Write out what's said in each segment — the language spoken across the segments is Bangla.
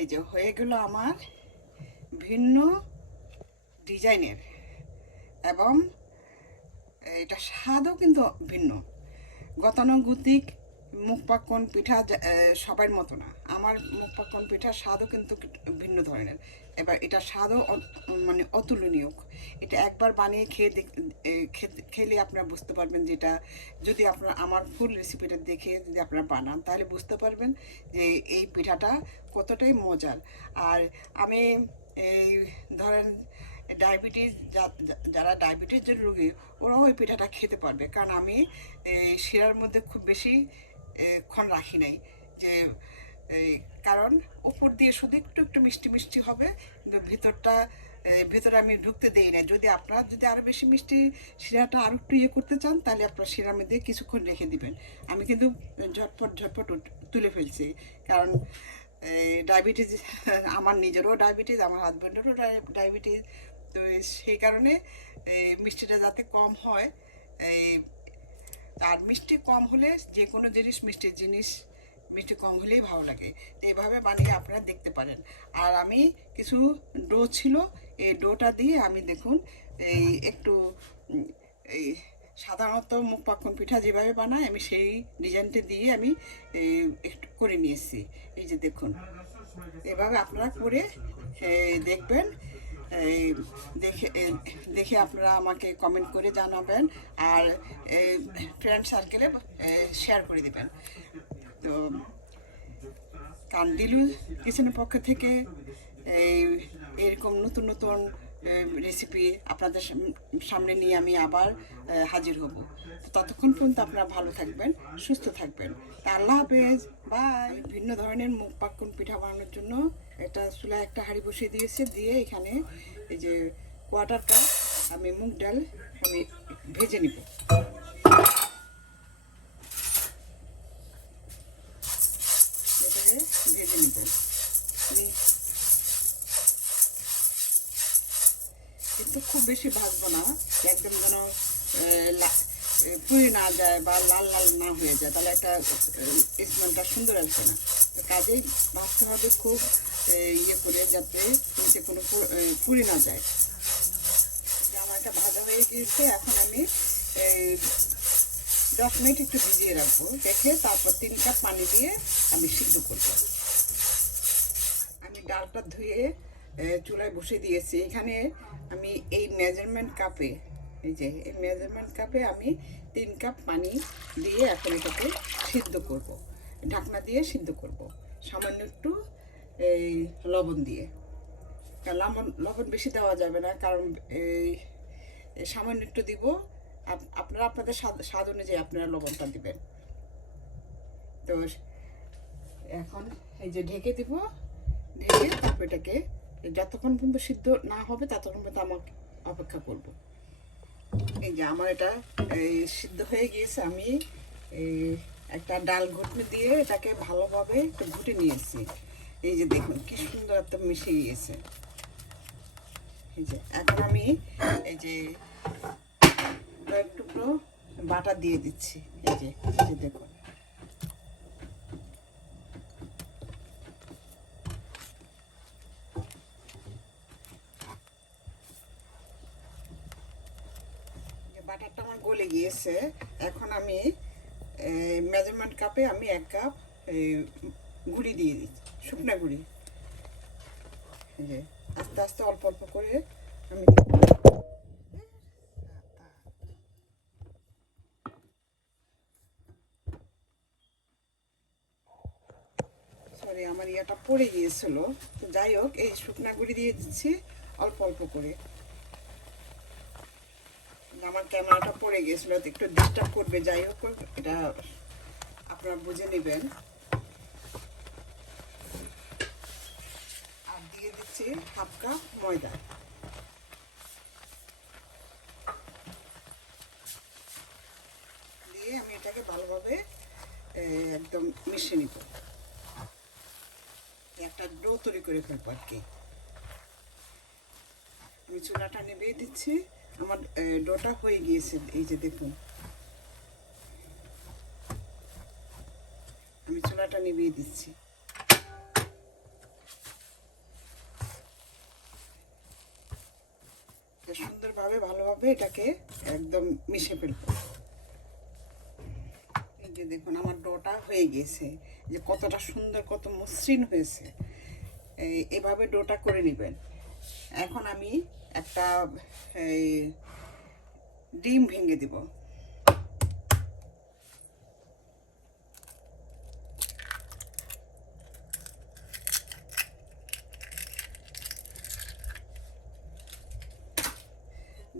এই যে হয়ে গেল আমার ভিন্ন ডিজাইনের, এবং এটা স্বাদও কিন্তু ভিন্ন। গতানুগতিক মুখ পাক্কন পিঠা সবার মতো না। আমার মুখ পাক্কন পিঠার স্বাদও কিন্তু ভিন্ন ধরনের। এবার এটা স্বাদও মানে অতুলনীয়। এটা একবার বানিয়ে খেলে আপনারা বুঝতে পারবেন, যেটা যদি আপনারা আমার ফুল রেসিপিটা দেখে যদি আপনারা বানান তাহলে বুঝতে পারবেন যে এই পিঠাটা কতটাই মজার। আর আমি এই ধরেন ডায়াবেটিস, যারা ডায়াবেটিসের রোগী ওরাও ওই পিঠাটা খেতে পারবে, কারণ আমি শিরার মধ্যে খুব বেশি ক্ষণ রাখি নাই। যে কারণ উপর দিয়ে শুধু একটু একটু মিষ্টি মিষ্টি হবে, কিন্তু ভিতরে আমি ঢুকতে দেই না। যদি আপনারা যদি আরও বেশি মিষ্টি শিরাটা আরও একটু করতে চান, তাহলে আপনার শিরার মধ্যে কিছুক্ষণ রেখে দিবেন। আমি কিন্তু ঝটপট তুলে ফেলছি, কারণ ডায়াবেটিস, আমার নিজেরও ডায়াবেটিস, আমার হাজব্যান্ডেরও ডায়াবেটিস। তো সেই কারণে মিষ্টিটা যাতে কম হয়, আর মিষ্টি কম হলে যে কোনো জিনিস মিষ্টি কম হলেই ভালো লাগে। তো এইভাবে বানিয়ে আপনারা দেখতে পারেন। আর আমি কিছু ডো ছিল, এই ডোটা দিয়ে আমি দেখুন একটু এই সাধারণত মুখ পাক্কন পিঠা যেভাবে বানাই আমি সেই ডিজাইনটা দিয়ে আমি একটু করে নিয়েছি। এই যে দেখুন, এভাবে আপনারা করে দেখবেন। দেখে দেখে আপনারা আমাকে কমেন্ট করে জানাবেন, আর ফ্রেন্ড সার্কেলে শেয়ার করে দেবেন। তো কান্দিলু কিচেনের পক্ষ থেকে এরকম নতুন নতুন রেসিপি আপনাদের সামনে নিয়ে আমি আবার হাজির হব। ততক্ষণ পর্যন্ত আপনারা ভালো থাকবেন, সুস্থ থাকবেন। তা আল্লাহ হাফেজ, বাই। ভিন্ন ধরনের মুখ পাক্কন পিঠা বানানোর জন্য একটা চুলায় একটা হাঁড়ি বসিয়ে দিয়ে এখানে এই যে কোয়ার্টার কাপ আমি মুগ ডাল আমি ভেজে নিব। ভেজে নেবেন, কিন্তু খুব বেশি ভাজবো না, একদম যেন পুড়ে না যায় বা লাল লাল না হয়ে যায়, তাহলে একটা স্মেলটা সুন্দর আসবে না। তো কাজেই ভাজতে হবে খুব করে, যাতে নিচে কোনো পুড়ে না যায়। আমার একটা ভাজা হয়ে গিয়েছে, এখন আমি 10 মিনিট একটু ভিজিয়ে রাখবো, রেখে তারপর 3 কাপ পানি দিয়ে আমি সিদ্ধ করব। আমি ডালটা ধুয়ে চুলায় বসিয়ে দিয়েছি। এখানে আমি এই মেজারমেন্ট কাপে, এই যে এই মেজারমেন্ট কাপে আমি 3 কাপ পানি দিয়ে এখন এটাকে সিদ্ধ করব, ঢাকনা দিয়ে সিদ্ধ করব, সামান্য একটু এই লবণ দিয়ে। লবণ বেশি দেওয়া যাবে না, কারণ এই সামান্য একটু দিব। আপনারা আপনাদের স্বাদ অনুযায়ী আপনারা লবণটা দিবেন। তো এখন এই যে ঢেকে দিব, ঢেকে তারপর এটাকে যতক্ষণ পর্যন্ত সিদ্ধ না হবে ততক্ষণ পর্যন্ত আমাকে অপেক্ষা করব। এই যে আমার এটা সিদ্ধ হয়ে গিয়েছে। আমি একটা ডাল ঘুটনি দিয়ে এটাকে ভালোভাবে একটু ঘুটে নিয়েছি। এই যে দেখুন কি সুন্দর একটা মিশে গিয়েছে। এই যে এখন আমি এই যে কয়েক টুকরো বাটা দিয়ে দিচ্ছি। এই যে দেখুন, বাটারটা আমার গলে গিয়েছে। এখন আমি মেজারমেন্ট কাপে আমি 1 কাপ গুঁড়ি দিয়ে দিচ্ছি, শুকনা গুঁড়ি। এই যে আস্তে আস্তে অল্প অল্প করে আমি, সরি আমার ইয়েটা পড়ে গিয়েছিল। তো যাই হোক, এই শুকনা গুঁড়ি দিয়ে দিচ্ছি অল্প অল্প করে। আমার ক্যামেরাটা পড়ে গিয়েছিল, একটু ডিস্টার্ব করবে, যাই হোক এটা আপনারা বুঝে নেবেন। আর দিয়ে দিচ্ছি 1/2 কাপ ময়দা। দিয়ে আমি এটাকে ভালোভাবে একদম মিশিয়ে নিব, একটা ডো তৈরি করে ফেলবো আর কি। আমি চুলাটা নিভিয়ে দিচ্ছি, আমার ডোটা হয়ে গিয়েছে। এই যে দেখুন, আমি চুলাটা নিভিয়ে দিচ্ছি। ভালোভাবে এটাকে একদম মিশে ফেলবো। এই যে দেখুন আমার ডোটা হয়ে গেছে, যে কতটা সুন্দর, কত মসৃণ হয়েছে। এভাবে ডোটা করে নেবেন। এখন আমি একটা এই ডিম ভেঙে দিব।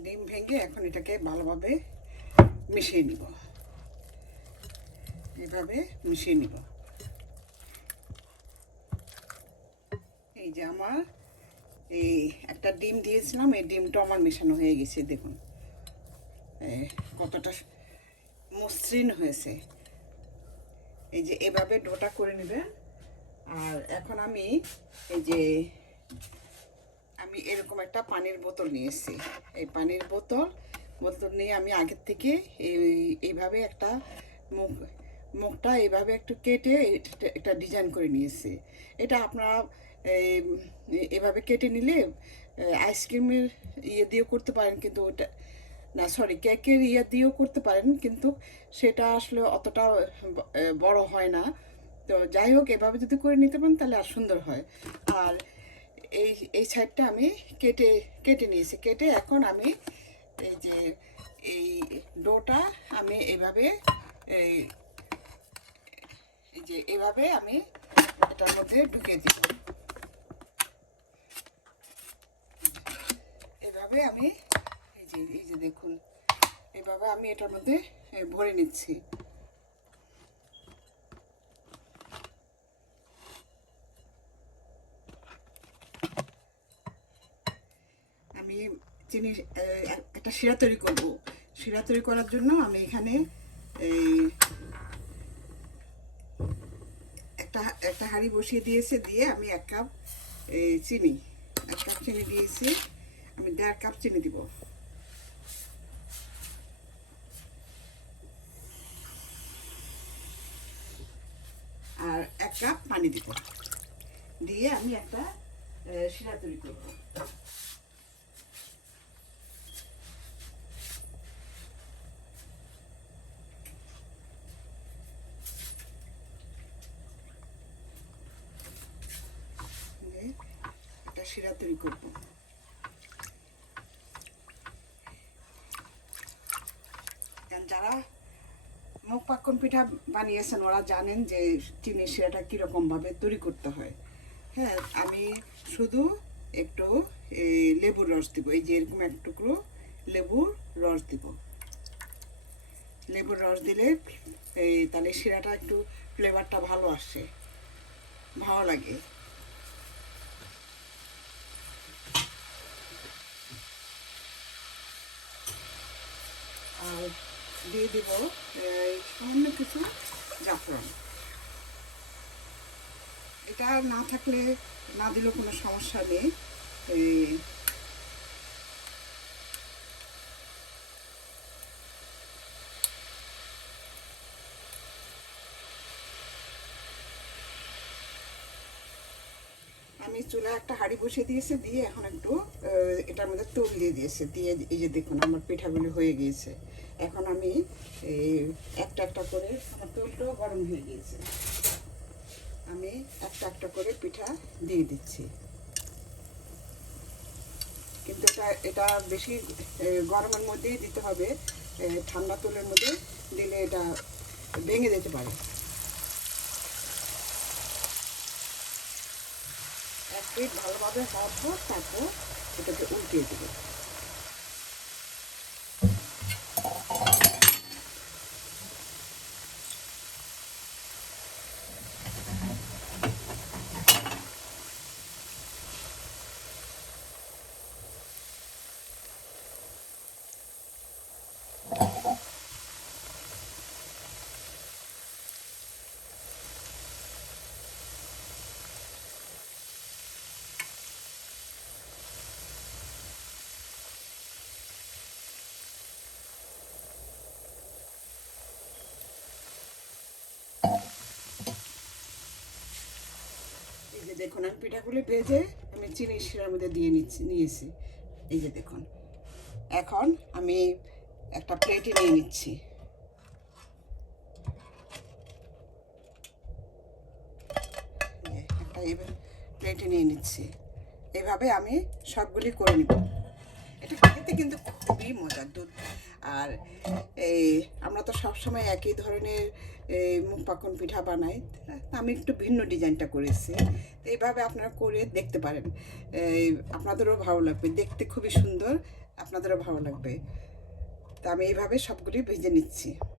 ডিম ভেঙে এখন এটাকে ভালোভাবে মিশিয়ে নিব, এভাবে মিশিয়ে নিব। এই যে আমার এই একটা ডিম দিয়েছিলাম, এই ডিমটা আমার মেশানো হয়ে গেছে। দেখুন কতটা মসৃণ হয়েছে। এই যে এভাবে ডোটা করে নেবেন। আর এখন আমি এই যে এরকম একটা পানির বোতল নিয়ে এসেছি। এই পানির বোতল নিয়ে আমি আগের থেকে এইভাবে একটা মুখটা এইভাবে একটু কেটে একটা ডিজাইন করে নিয়েছি। এটা আপনারা এভাবে কেটে নিলে আইসক্রিমের দিয়েও করতে পারেন, কিন্তু ওটা না, সরি, কেকের দিয়েও করতে পারেন, কিন্তু সেটা আসলে অতটা বড় হয় না। তো যাই হোক, এভাবে যদি করে নিতে পারেন তাহলে আর সুন্দর হয়। আর এই সাইডটা আমি কেটে নিয়েছি। কেটে এখন আমি এই যে এই ডোটা আমি এভাবে এই যে এভাবে আমি এটার মধ্যে ঢুকিয়ে দিব। এভাবে আমি এই যে দেখুন, এভাবে আমি এটার মধ্যে ভরে নিচ্ছি। আমি চিনি একটা শিরা তৈরি করব। শিরা তৈরি করার জন্য আমি এখানে এই একটা হাঁড়ি বসিয়ে দিয়েছে, দিয়ে আমি 1 কাপ চিনি, 1 কাপ চিনি দিয়েছি। আমি 1.5 কাপ চিনি দিব। আর 1 কাপ পানি দিব, দিয়ে আমি একটা শিরা তৈরি করব। একটা শিরা তৈরি করব। যারা মুখ পাক্কন পিঠা বানিয়েছেন ওরা জানেন যে চিনির শিরাটা কীরকমভাবে তৈরি করতে হয়। হ্যাঁ, আমি শুধু একটু লেবুর রস দিব। এই যে এরকম এক টুকরো লেবুর রস দিব। লেবুর রস দিলে তাহলে শিরাটা একটু ফ্লেভারটা ভালো আসে, ভালো লাগে। আর দিয়ে দিব সামান্য কিছু জাফরান। এটা না থাকলে না দিলেও কোনো সমস্যা নেই। আমি চুলায় একটা হাঁড়ি বসিয়ে দিয়েছি, দিয়ে এখন একটু এটার মধ্যে তেল দিয়ে দিয়েছে, দিয়ে এই যে দেখুন আমার পিঠাগুলো হয়ে গিয়েছে। এখন আমি একটা একটা করে, আমার তেলটাও গরম হয়ে গিয়েছে, আমি একটা একটা করে পিঠা দিয়ে দিচ্ছি। কিন্তু এটা বেশি গরমের মধ্যেই দিতে হবে, ঠান্ডা তেলের মধ্যে দিলে এটা ভেঙে যেতে পারে। এক পিঠ ভালোভাবে হওয়ার পর তারপর এটাকে উল্টিয়ে দেবে। এই যে দেখুন আমি পিঠাগুলি ভেজে আমি চিনির শিরার মধ্যে নিয়েছি। এই যে দেখুন এখন আমি একটা প্লেটে নিয়ে নিচ্ছি। একটা প্লেটে নিয়ে নিচ্ছি। এভাবে আমি সবগুলি করে নিব। এটা খেতে কিন্তু খুবই মজার দুধ। আর এই আমরা তো সবসময় একই ধরনের এই মুখ পাকন পিঠা বানাই, আমি একটু ভিন্ন ডিজাইনটা করেছি। এইভাবে আপনারা করে দেখতে পারেন, আপনাদেরও ভালো লাগবে, দেখতে খুবই সুন্দর, আপনাদেরও ভালো লাগবে। তা আমি এইভাবে সবগুলি ভেজে নিচ্ছি।